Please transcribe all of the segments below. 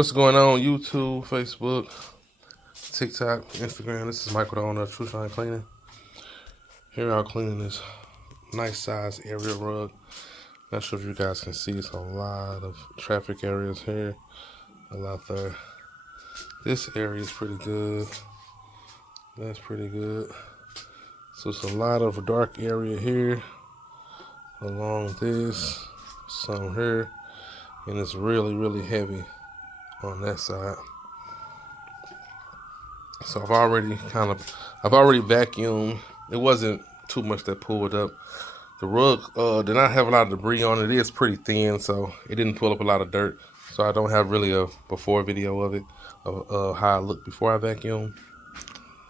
What's going on YouTube, Facebook, TikTok, Instagram? This is Michael the owner of Trushine Cleaning. Here I'm cleaning this nice size area rug. Not sure if you guys can see, it's a lot of traffic areas here, a lot there. This area is pretty good. That's pretty good. So it's a lot of dark area here along this, some here, and it's really heavy on that side. So I've already vacuumed. It wasn't too much that pulled up. The rug did not have a lot of debris on it. It is pretty thin, so it didn't pull up a lot of dirt. So I don't have really a before video of it, of how I looked before I vacuumed.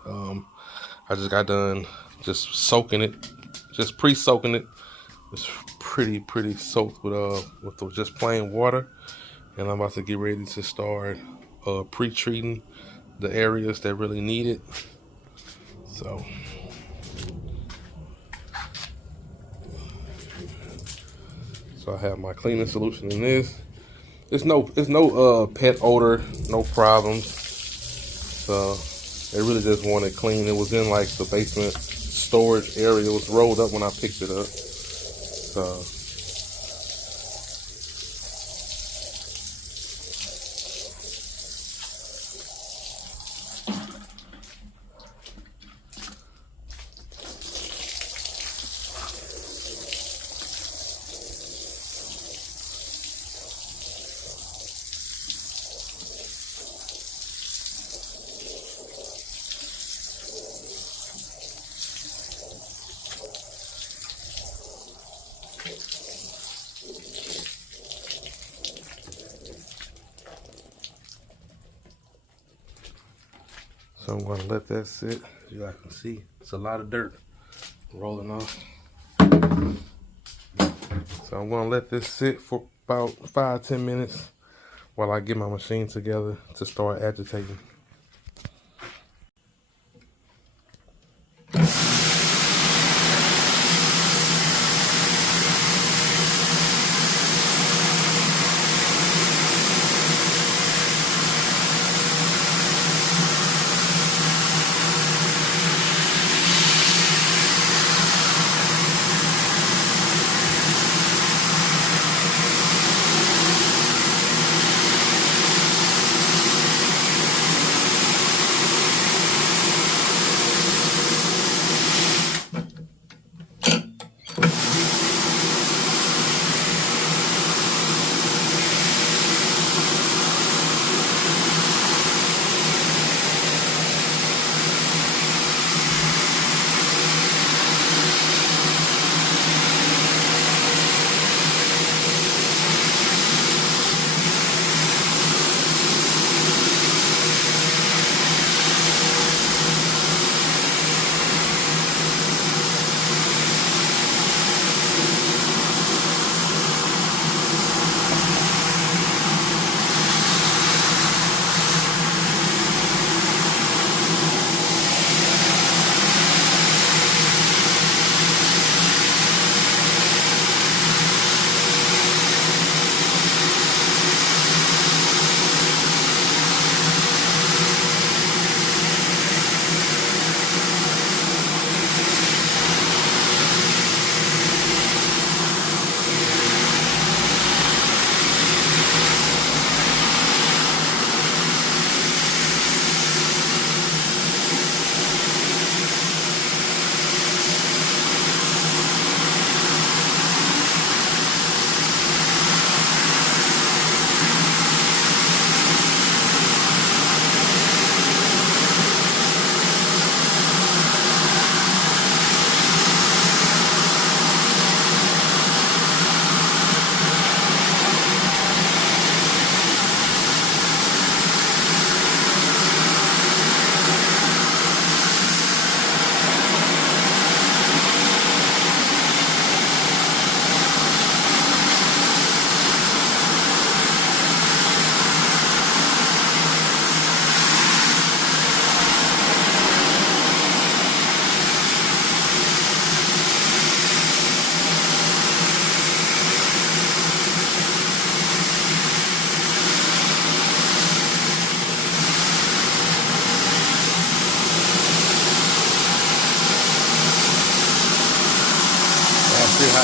I just got done just soaking it, just pre-soaking it. It's pretty soaked with just plain water, and I'm about to get ready to start pre-treating the areas that really need it. So I have my cleaning solution in this. It's no pet odor, no problems. So they really just want it clean. It was in like the basement storage area. It was rolled up when I picked it up. So I'm going to let that sit. As you guys can see, it's a lot of dirt rolling off. So I'm going to let this sit for about 5-10 minutes while I get my machine together to start agitating.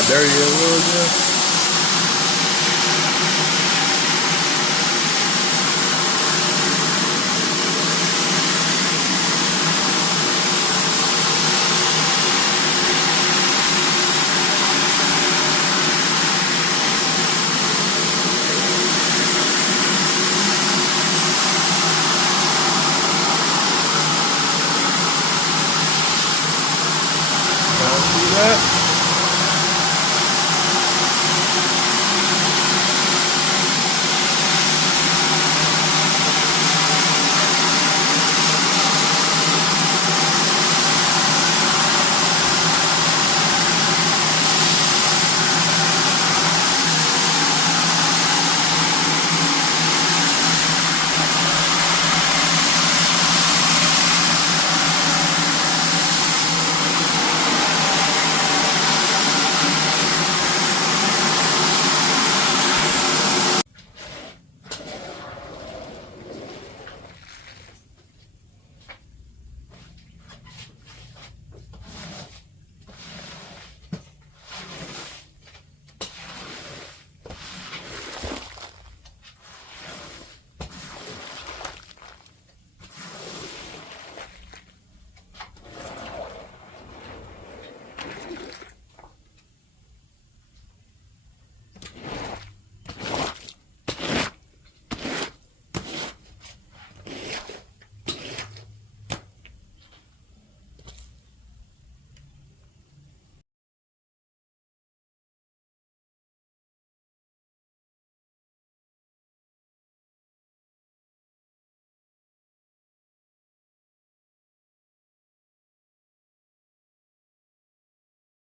There he is. Where was he?